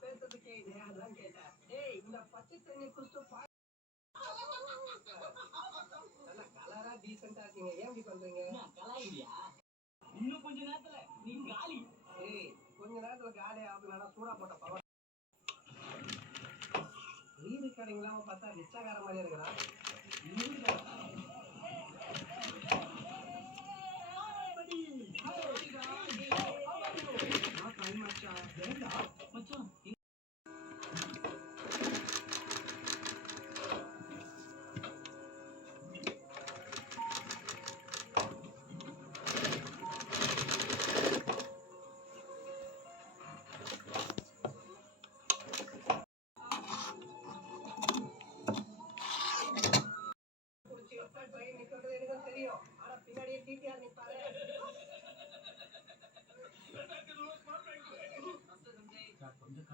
பேசுறதுக்கே இது. அதான் கேட்டேன். டேய், இந்த பச்சை தண்ணி குடிச்சிட்டு பா- நல்லா ஆ இருக்கீங்க. ஏன் இப்படி பண்றீங்க? இன்னும் கொஞ்ச நேரத்துல நீ காலி. ஏய், கொஞ்ச நேரத்துல காலி ஆகுதுன்னா சூடா போட்ட பவர் வீடு கடைங்களாம பார்த்தா ரிச்சாகார மாதிரி இருக்கிறா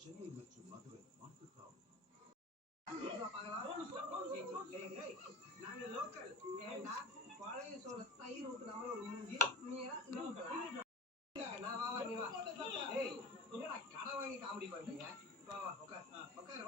சென்னை மற்றும் மதுரை நாங்க லோக்கல் ஏண்டா பழைய சோறு தயிர் ஊத்துனாம ஒரு மூஞ்சி நீ நான் வா வா நீ வா ஏய் என்னடா கடை வாங்கி காமெடி பண்றீங்க வா வா உட்கார் உட்கார்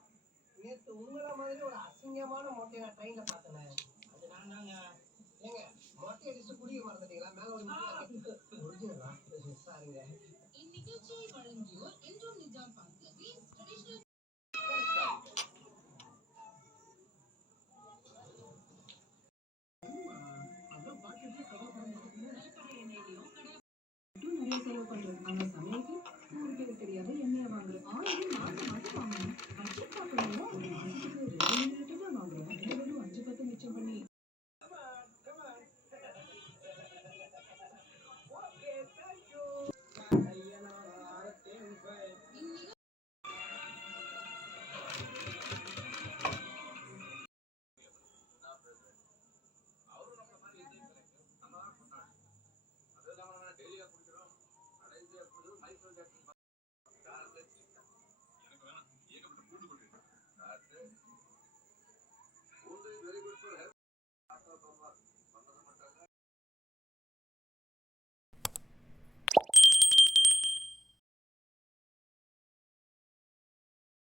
நேற்று உங்களை மாதிரி ஒரு அசிங்கமான மொட்டையை நான் ட்ரெயினில் பார்த்தேன். அது நான் தாங்க. ஏங்க மொட்டையை அடிச்சு குடிக்க மறந்துட்டீங்களா? மேல ஒரு